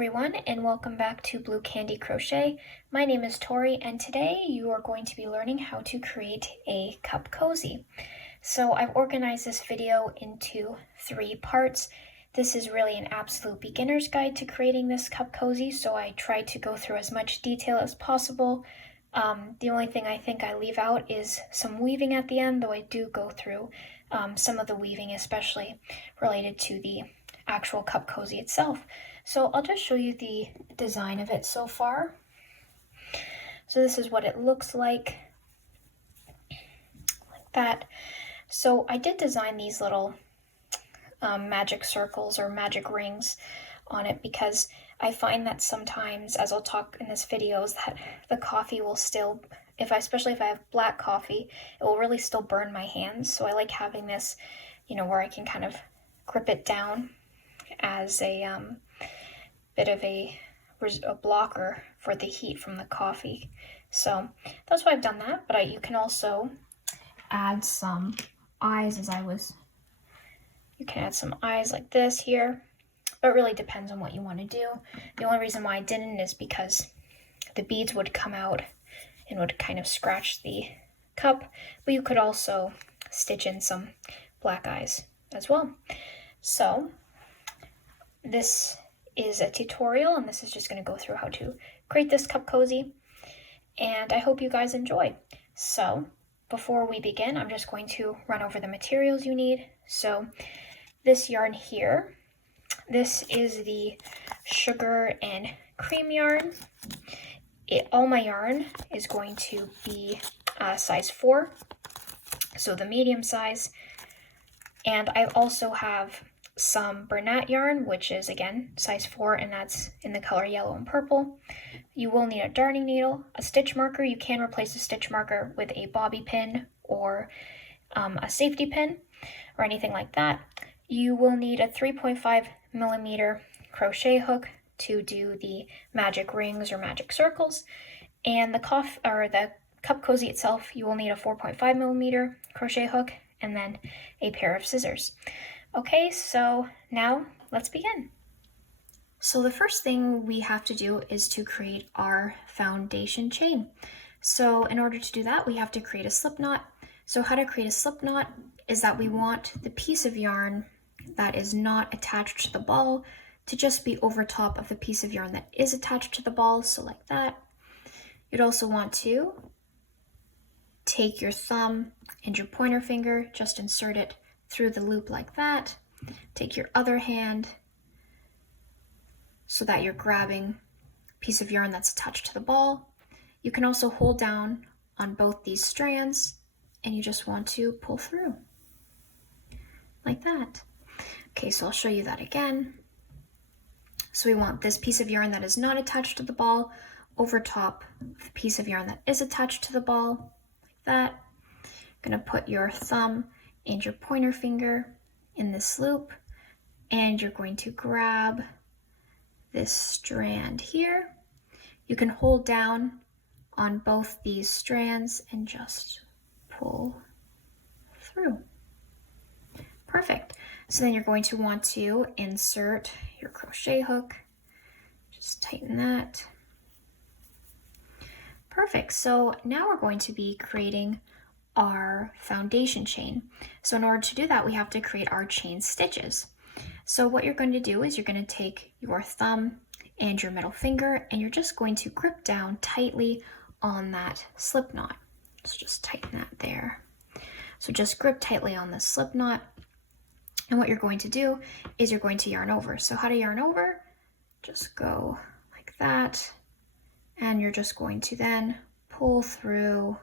everyone, and welcome back to Blue Candy Crochet. My name is Tori, and today you are going to be learning how to create a cup cozy. So I've organized this video into 3 parts. This is really an absolute beginner's guide to creating this cup cozy, so I tried to go through as much detail as possible. The only thing I think I leave out is some weaving at the end, though I do go through some of the weaving, especially related to the actual cup cozy itself. So I'll just show you the design of it so far. So this is what it looks like that. So I did design these little magic circles or magic rings on it because I find that sometimes, as I'll talk in this video, is that the coffee will still, especially if I have black coffee, it will really still burn my hands. So I like having this, where I can kind of grip it down as a bit of a blocker for the heat from the coffee. So that's why I've done that, but you can also add some eyes you can add some eyes like this here, but it really depends on what you want to do. The only reason why I didn't is because the beads would come out and would kind of scratch the cup, but you could also stitch in some black eyes as well. So this is a tutorial, and this is just going to go through how to create this cup cozy, and I hope you guys enjoy. So before we begin, I'm just going to run over the materials you need. So this yarn here, this is the sugar and cream yarn. All my yarn is going to be size 4, so the medium size, and I also have some Bernat yarn, which is again size 4, and that's in the color yellow and purple. You will need a darning needle, a stitch marker. You can replace a stitch marker with a bobby pin or a safety pin or anything like that. You will need a 3.5mm crochet hook to do the magic rings or magic circles, and the cup cozy itself, you will need a 4.5mm crochet hook and then a pair of scissors. Okay, so now let's begin. So the first thing we have to do is to create our foundation chain. So in order to do that, we have to create a slip knot. So how to create a slip knot is that we want the piece of yarn that is not attached to the ball to just be over top of the piece of yarn that is attached to the ball, so like that. You'd also want to take your thumb and your pointer finger, just insert it through the loop like that. Take your other hand so that you're grabbing a piece of yarn that's attached to the ball. You can also hold down on both these strands, and you just want to pull through like that. Okay, so I'll show you that again. So we want this piece of yarn that is not attached to the ball over top of the piece of yarn that is attached to the ball, like that. You're gonna put your thumb and your pointer finger in this loop, and you're going to grab this strand here. You can hold down on both these strands and just pull through. Perfect. So then you're going to want to insert your crochet hook. Just tighten that. Perfect. So now we're going to be creating our foundation chain. So in order to do that, we have to create our chain stitches. So what you're going to do is you're going to take your thumb and your middle finger, and you're just going to grip down tightly on that slip knot. Let's just tighten that there. So just grip tightly on the slip knot. And what you're going to do is you're going to yarn over. So how to yarn over? Just go like that. And you're just going to then pull through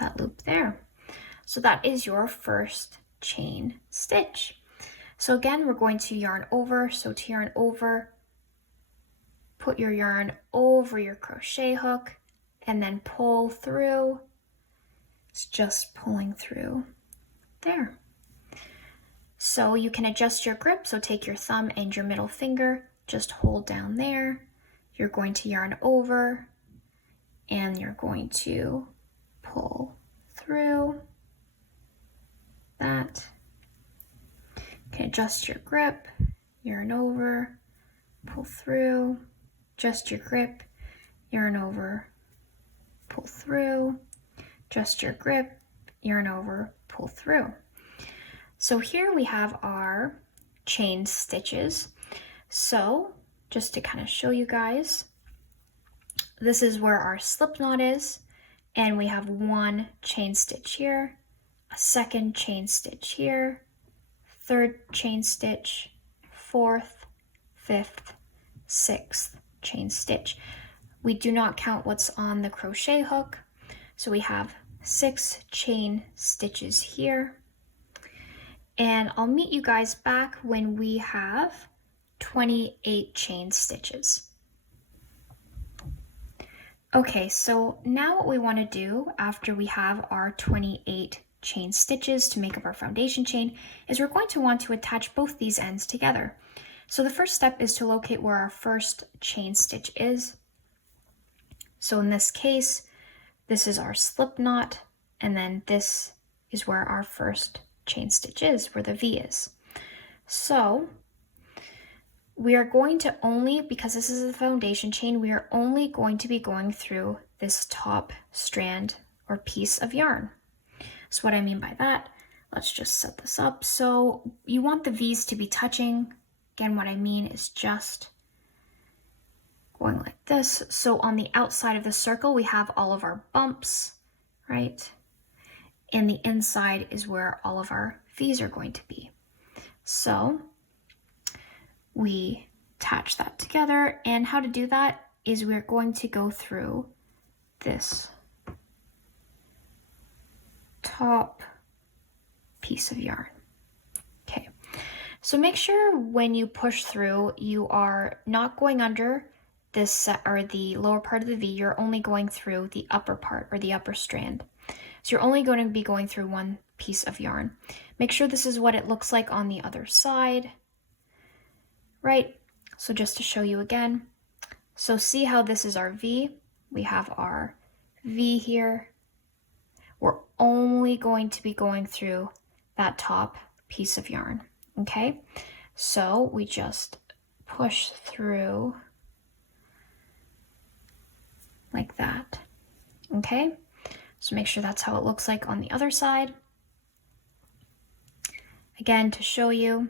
that loop there. So that is your first chain stitch. So again, we're going to yarn over. So to yarn over, put your yarn over your crochet hook and then pull through. It's just pulling through there. So you can adjust your grip. So take your thumb and your middle finger, just hold down there. You're going to yarn over and you're going to pull through that. You can adjust your grip yarn over, pull through, just your grip, yarn over, pull through, just your grip, yarn over, pull through. So here we have our chain stitches. So just to kind of show you guys, this is where our slip knot is, and we have one chain stitch here, a second chain stitch here, third chain stitch, fourth, fifth, sixth chain stitch. We do not count what's on the crochet hook, so we have 6 chain stitches here. And I'll meet you guys back when we have 28 chain stitches. Okay, so now what we want to do after we have our 28 chain stitches to make up our foundation chain is we're going to want to attach both these ends together. So the first step is to locate where our first chain stitch is. So in this case, this is our slip knot, and then this is where our first chain stitch is, where the V is. So we are going to only, because this is a foundation chain, we are only going to be going through this top strand or piece of yarn. So what I mean by that, let's just set this up. So you want the V's to be touching. Again, what I mean is just going like this. So on the outside of the circle, we have all of our bumps, right? And the inside is where all of our V's are going to be. So we attach that together, and how to do that is we're going to go through this top piece of yarn. Okay, so make sure when you push through, you are not going under this or the lower part of the V, you're only going through the upper part or the upper strand. So you're only going to be going through one piece of yarn. Make sure this is what it looks like on the other side, right? So just to show you again, so see how this is our V. We have our V here. We're only going to be going through that top piece of yarn, okay? So we just push through like that, okay? So make sure that's how it looks like on the other side. Again, to show you,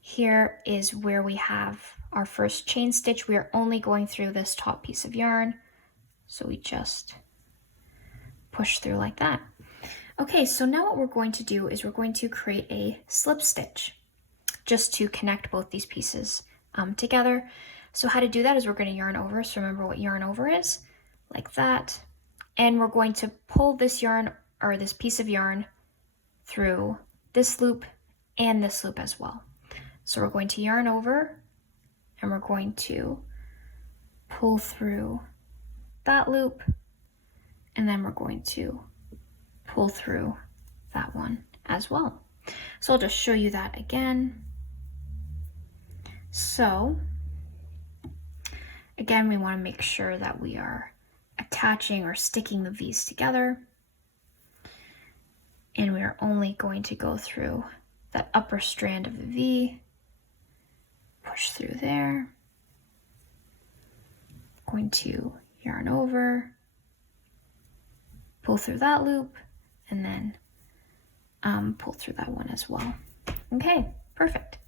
here is where we have our first chain stitch. We are only going through this top piece of yarn. So we just push through like that. Okay, so now what we're going to do is we're going to create a slip stitch just to connect both these pieces together. So how to do that is we're going to yarn over. So remember what yarn over is, like that. And we're going to pull this yarn or this piece of yarn through this loop and this loop as well. So we're going to yarn over and we're going to pull through that loop, and then we're going to pull through that one as well. So I'll just show you that again. So again, we want to make sure that we are attaching or sticking the V's together, and we are only going to go through that upper strand of the V, push through there, going to yarn over, pull through that loop, and then pull through that one as well. Okay, perfect.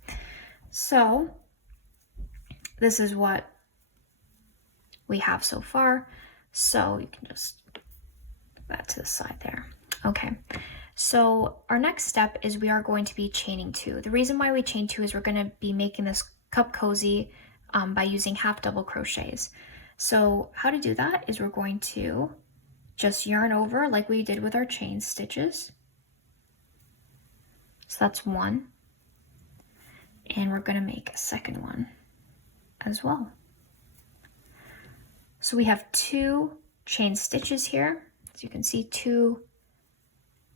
So this is what we have so far. So you can just put that to the side there. Okay, so our next step is we are going to be chaining 2. The reason why we chain 2 is we're going to be making this cup cozy by using half double crochets. So how to do that is we're going to just yarn over like we did with our chain stitches. So that's one. And we're going to make a second one as well. So we have 2 chain stitches here. As you can see, 2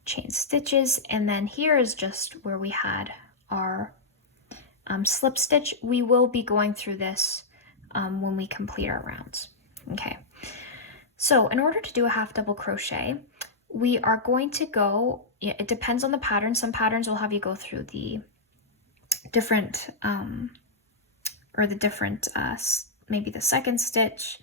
chain stitches. And then here is just where we had our slip stitch. We will be going through this when we complete our rounds. Okay. So in order to do a half double crochet, we are going to go, it depends on the pattern. Some patterns will have you go through the different, or the different, maybe the second stitch,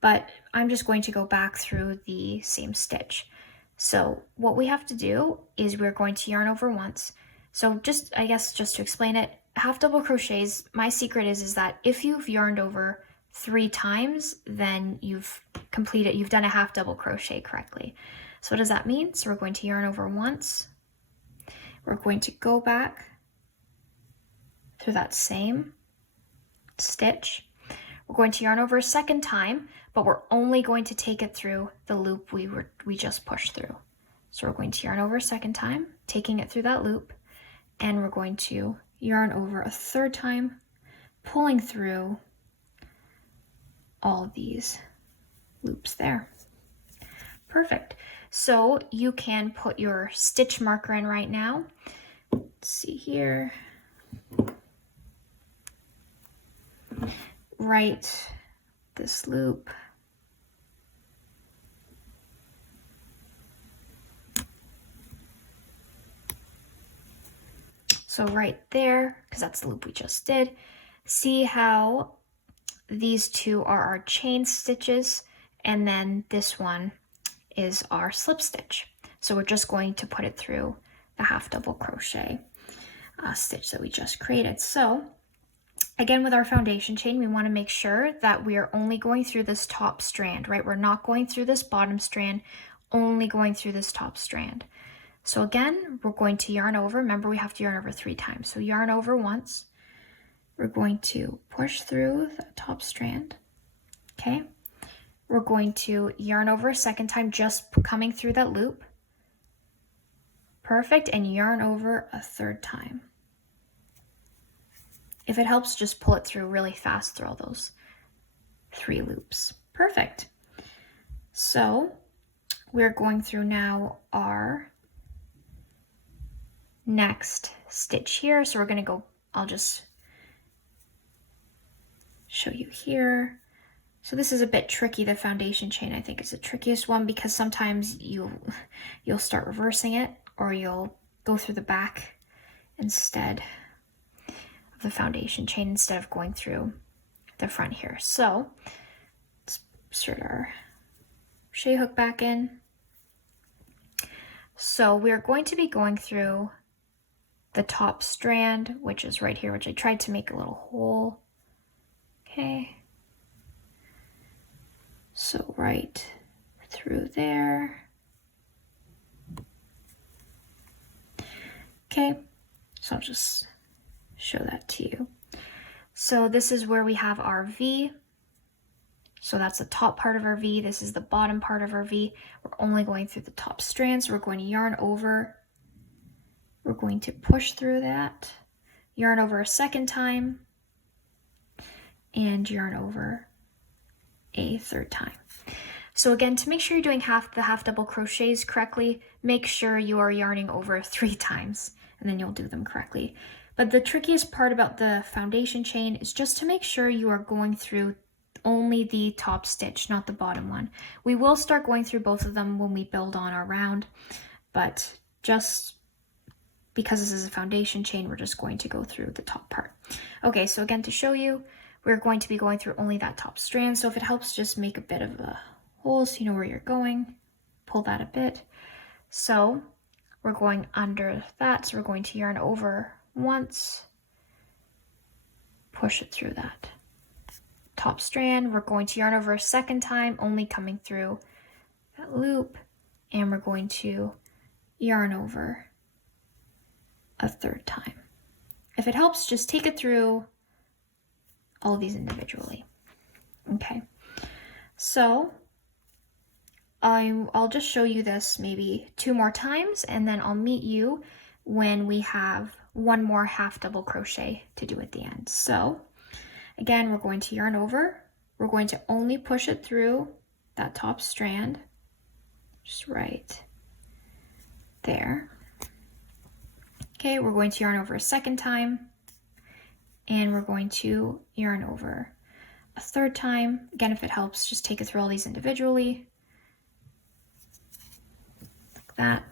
but I'm just going to go back through the same stitch. So what we have to do is we're going to yarn over once. So just, I guess, just to explain it, half double crochets, my secret is that if you've yarned over 3 times, then you've done a half double crochet correctly. So what does that mean? So we're going to yarn over once. We're going to go back through that same stitch. We're going to yarn over a second time, but we're only going to take it through the loop we just pushed through. So we're going to yarn over a second time, taking it through that loop, and we're going to yarn over a third time, pulling through all of these loops there. Perfect. So you can put your stitch marker in right now. Let's see here. Right this loop. So right there, because that's the loop we just did. See how these two are our chain stitches, and then this one is our slip stitch. So we're just going to put it through the half double crochet stitch that we just created. So again, with our foundation chain, we want to make sure that we are only going through this top strand, right? We're not going through this bottom strand, only going through this top strand. So again, we're going to yarn over. Remember, we have to yarn over 3 times. So yarn over once. We're going to push through the top strand. Okay. We're going to yarn over a second time, just coming through that loop. Perfect. And yarn over a third time. If it helps, just pull it through really fast through all those 3 loops. Perfect. So we're going through now our next stitch here. So we're going to go, I'll just show you here. So this is a bit tricky. The foundation chain, I think, is the trickiest one, because sometimes you'll start reversing it, or you'll go through the back instead of the foundation chain, instead of going through the front here. So let's insert our crochet hook back in. So we're going to be going through the top strand, which is right here, which I tried to make a little hole. Okay. So right through there. Okay, so I'll just show that to you. So this is where we have our V. So that's the top part of our V. This is the bottom part of our V. We're only going through the top strand, so we're going to yarn over. We're going to push through that, yarn over a second time, and yarn over a third time. So again, to make sure you're doing the half double crochets correctly, make sure you are yarning over 3 times, and then you'll do them correctly. But the trickiest part about the foundation chain is just to make sure you are going through only the top stitch, not the bottom one. We will start going through both of them when we build on our round, but just because this is a foundation chain, we're just going to go through the top part. Okay, so again, to show you, we're going to be going through only that top strand. So if it helps, just make a bit of a hole so you know where you're going. Pull that a bit. So we're going under that. So we're going to yarn over once, push it through that top strand. We're going to yarn over a second time, only coming through that loop, and we're going to yarn over a third time. If it helps, just take it through all of these individually. Okay, so I'll just show you this maybe 2 more times, and then I'll meet you when we have 1 more half double crochet to do at the end. So again, we're going to yarn over. We're going to only push it through that top strand, just right there. Okay, we're going to yarn over a second time, and we're going to yarn over a third time. Again, if it helps, just take it through all these individually, like that.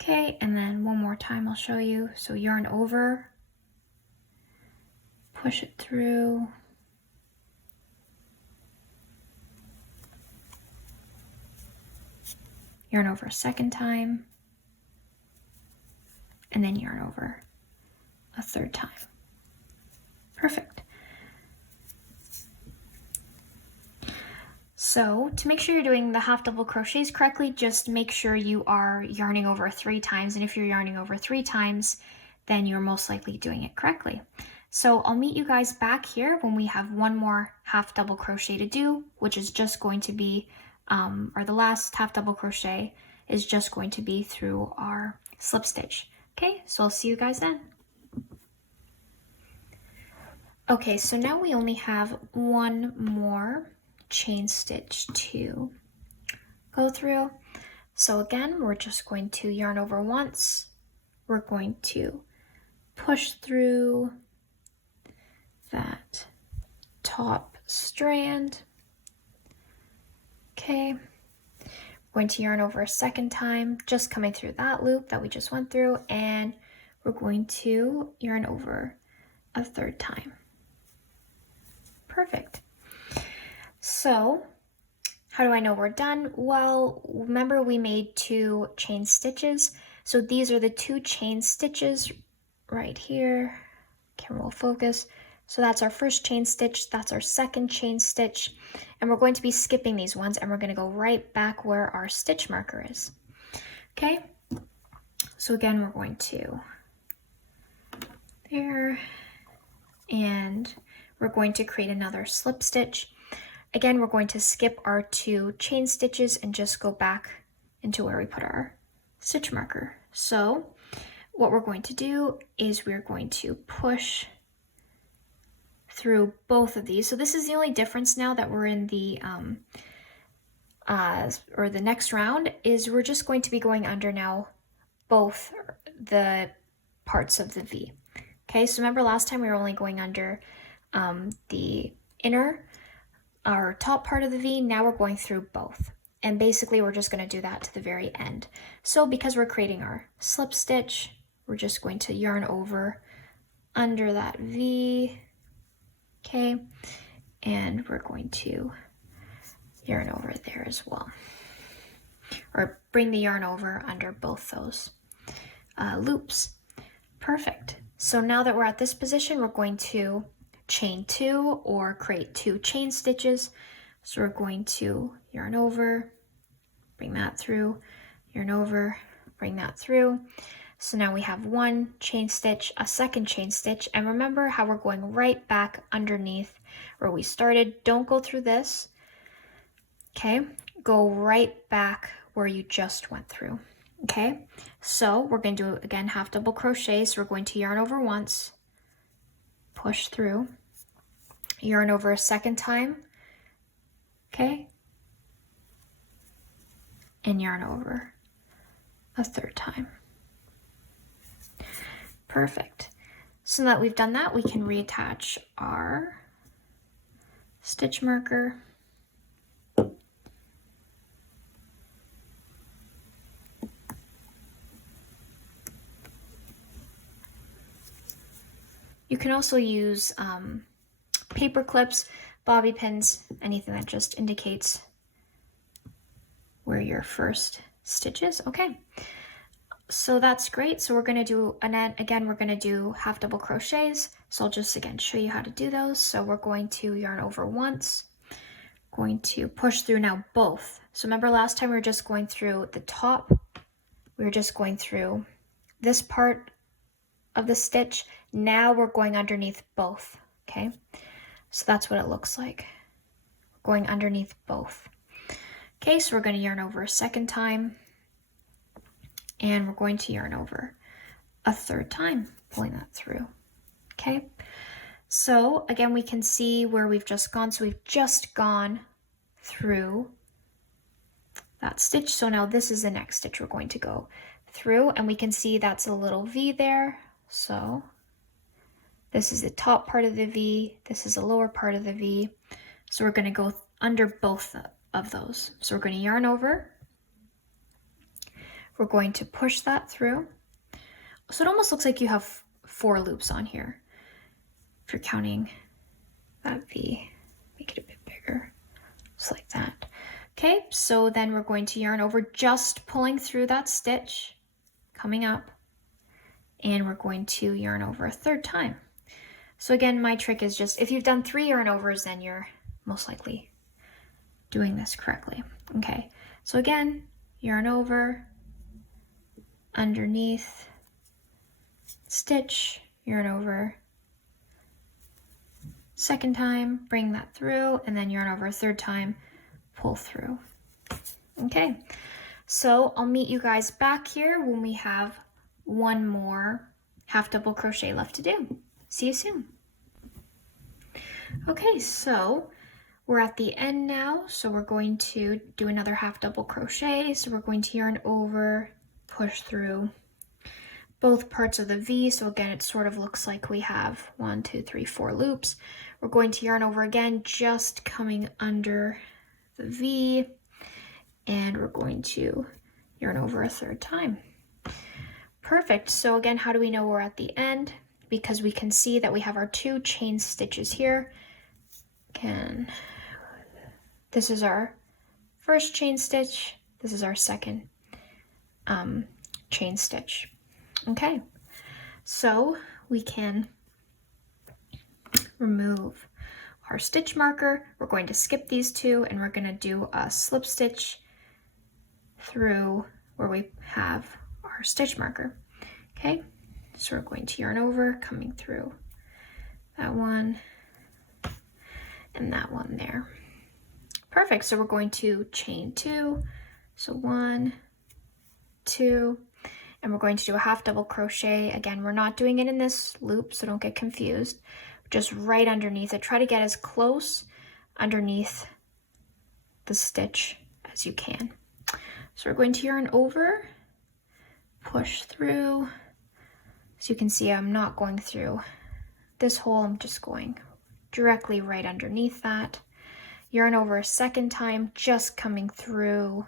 Okay, and then 1 more time I'll show you. So yarn over push it through. Yarn over a second time, and then yarn over a third time. Perfect. So to make sure you're doing the half double crochets correctly, just make sure you are yarning over 3 times. And if you're yarning over 3 times, then you're most likely doing it correctly. So I'll meet you guys back here when we have one more half double crochet to do, which is just going to be, or the last half double crochet is just going to be through our slip stitch. Okay, so I'll see you guys then. Okay, so now we only have one more chain stitch to go through. So again, we're just going to yarn over once. We're going to push through that top strand. Okay, we're going to yarn over a second time, just coming through that loop that we just went through, and we're going to yarn over a third time. Perfect. So how do I know we're done? Well, remember we made 2 chain stitches. So these are the 2 chain stitches right here. Camera will focus. So that's our first chain stitch, that's our second chain stitch, and we're going to be skipping these ones and we're going to go right back where our stitch marker is. Okay, so again, we're going to there, and we're going to create another slip stitch. Again, we're going to skip our 2 chain stitches and just go back into where we put our stitch marker. So what we're going to do is we're going to push through both of these. So this is the only difference now that we're in the the next round, is we're just going to be going under now both the parts of the V. Okay, so remember last time we were only going under the inner, our top part of the V. Now we're going through both. And basically we're just going to do that to the very end. So because we're creating our slip stitch, we're just going to yarn over under that V. Okay, and we're going to yarn over there as well, or bring the yarn over under both those loops. Perfect. So now that we're at this position, we're going to chain 2 or create 2 chain stitches. So we're going to yarn over, bring that through, yarn over, bring that through. So now we have 1 chain stitch, a second chain stitch, and remember how we're going right back underneath where we started. Don't go through this, okay? Go right back where you just went through, okay? So we're going to do, again, half double crochet. So we're going to yarn over once, push through, yarn over a second time, okay? And yarn over a third time. Perfect. So now that we've done that, we can reattach our stitch marker. You can also use paper clips, bobby pins, anything that just indicates where your first stitch is. Okay. So that's great. So we're going to do, again, we're going to do half double crochets. So I'll just again show you how to do those. So we're going to yarn over once, going to push through now both. So remember last time we were just going through the top, we were just going through this part of the stitch. Now we're going underneath both, okay? So that's what it looks like, going underneath both. Okay, so we're going to yarn over a second time, and we're going to yarn over a third time, pulling that through, okay? So again, we can see where we've just gone. So we've just gone through that stitch. So now this is the next stitch we're going to go through, and we can see that's a little V there. So this is the top part of the V, this is the lower part of the V. So we're going to go under both of those. So we're going to yarn over, we're going to push that through. So it almost looks like you have 4 loops on here. if you're counting that V, make it a bit bigger, just like that. Okay, so then we're going to yarn over, just pulling through that stitch, coming up, and we're going to yarn over a third time. So again, my trick is just, if you've done 3 yarn overs, then you're most likely doing this correctly. Okay, so again, yarn over, underneath, stitch, yarn over, second time, bring that through, and then yarn over a third time, pull through. Okay, so I'll meet you guys back here when we have one more half double crochet left to do. See you soon. Okay, so we're at the end now, so we're going to do another half double crochet. So we're going to yarn over, push through both parts of the V. So again, it sort of looks like we have 1, 2, 3, 4 loops. We're going to yarn over again, just coming under the V, and we're going to yarn over a third time. Perfect. So again, how do we know we're at the end? Because we can see that we have our 2 chain stitches here. Again, this is our first chain stitch, this is our second chain stitch. Okay, so we can remove our stitch marker. We're going to skip these 2 and we're going to do a slip stitch through where we have our stitch marker. Okay, so we're going to yarn over, coming through that one and that one there. Perfect, so we're going to chain 2, so 1, 2, and we're going to do a half double crochet. Again, we're not doing it in this loop, so don't get confused. Just right underneath it. Try to get as close underneath the stitch as you can. So we're going to yarn over, push through. So you can see I'm not going through this hole, I'm just going directly right underneath that. Yarn over a second time, just coming through,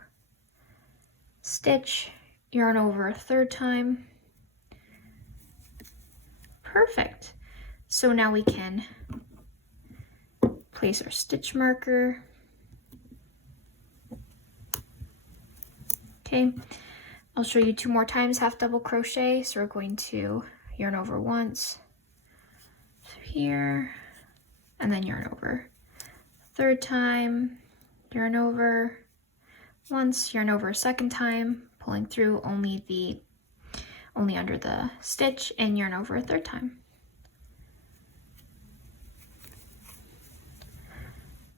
stitch, yarn over a third time. Perfect. So now we can place our stitch marker. Okay, I'll show you 2 more times half double crochet. So we're going to yarn over once, through here, and then yarn over. Third time, yarn over once, yarn over a second time, pulling through only under the stitch, and yarn over a third time.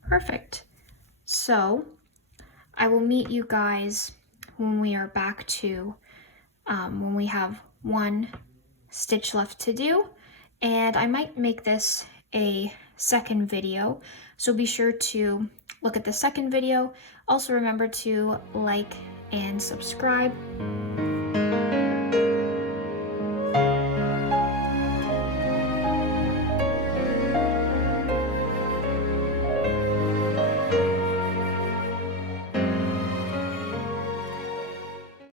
Perfect. So I will meet you guys when we are back to when we have 1 stitch left to do, and I might make this a second video, so be sure to look at the second video. Also remember to like and subscribe.